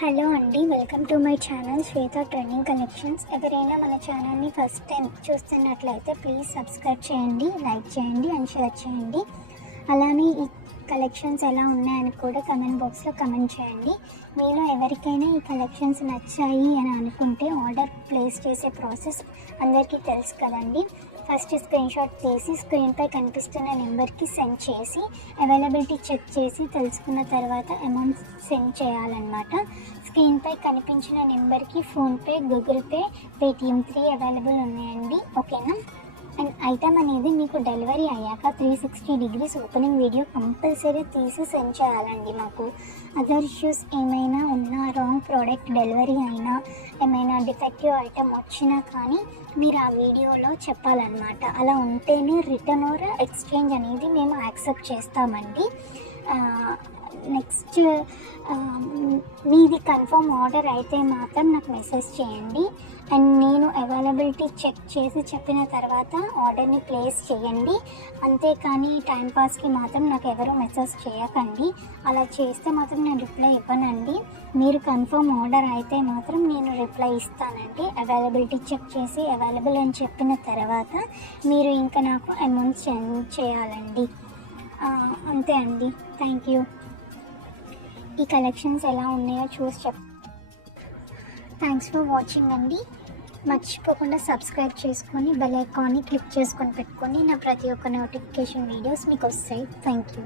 Hello అండి, welcome to my channel Shweta trending collections. ఎవరైనా మన ఛానల్ని ఫస్ట్ టైం చూస్తున్నట్లయితే ప్లీజ్ సబ్స్క్రైబ్ చేయండి, లైక్ చేయండి అండ్ షేర్ చేయండి. అలానే ఈ కలెక్షన్స్ ఎలా ఉన్నాయని కూడా కమెంట్ బాక్స్లో కమెంట్ చేయండి. మీలో ఎవరికైనా ఈ కలెక్షన్స్ నచ్చాయి అని అనుకుంటే ఆర్డర్ ప్లేస్ చేసే ప్రాసెస్ అందరికీ తెలుసు కదండి. ఫస్ట్ స్క్రీన్ షాట్ తీసి స్క్రీన్పై కనిపిస్తున్న నెంబర్కి సెండ్ చేసి అవైలబిలిటీ చెక్ చేసి తెలుసుకున్న తర్వాత అమౌంట్ సెండ్ చేయాలన్నమాట. స్క్రీన్పై కనిపించిన నెంబర్కి PhonePe, Google pay, Paytm 3 available ఉన్నాయండి. ఓకేనా? అండ్ ఐటమ్ అనేది మీకు డెలివరీ అయ్యాక 360 డిగ్రీస్ ఓపెనింగ్ వీడియో కంపల్సరీ తీసి సెండ్ చేయాలండి. మాకు అదర్ ఇష్యూస్ ఏమైనా ఉన్నా, రాంగ్ ప్రోడక్ట్ డెలివరీ అయినా, ఏమైనా డిఫెక్టివ్ ఐటమ్ వచ్చినా కానీ మీరు ఆ వీడియోలో చెప్పాలన్నమాట. అలా ఉంటేనే రిటర్న్ ఆర్ ఎక్స్చేంజ్ అనేది మేము యాక్సెప్ట్ చేస్తామండి. నెక్స్ట్ మీది కన్ఫర్మ్ ఆర్డర్ అయితే మాత్రం నాకు మెసేజ్ చేయండి. అండ్ నేను అవైలబిలిటీ చెక్ చేసి చెప్పిన తర్వాత ఆర్డర్ని ప్లేస్ చేయండి. అంతేకాని టైంపాస్కి మాత్రం నాకు ఎవరో మెసేజ్ చేయకండి. అలా చేస్తే మాత్రం నేను రిప్లై ఇవ్వనండి. మీరు కన్ఫర్మ్ ఆర్డర్ అయితే మాత్రం నేను రిప్లై ఇస్తానండి. అవైలబిలిటీ చెక్ చేసి అవైలబుల్ అని చెప్పిన తర్వాత మీరు ఇంకా నాకు అమౌంట్ సెండ్ చేయాలండి. అంతే అండి. Thank you. ఈ కలెక్షన్స్ ఎలా ఉన్నాయో చూసి థ్యాంక్స్ ఫర్ వాచింగ్ అండి. మర్చిపోకుండా సబ్స్క్రైబ్ చేసుకొని బెల్ ఐకాన్ని క్లిక్ చేసుకొని పెట్టుకొని నా ప్రతి ఒక్క నోటిఫికేషన్ వీడియోస్ మీకు వస్తాయి. Thank you.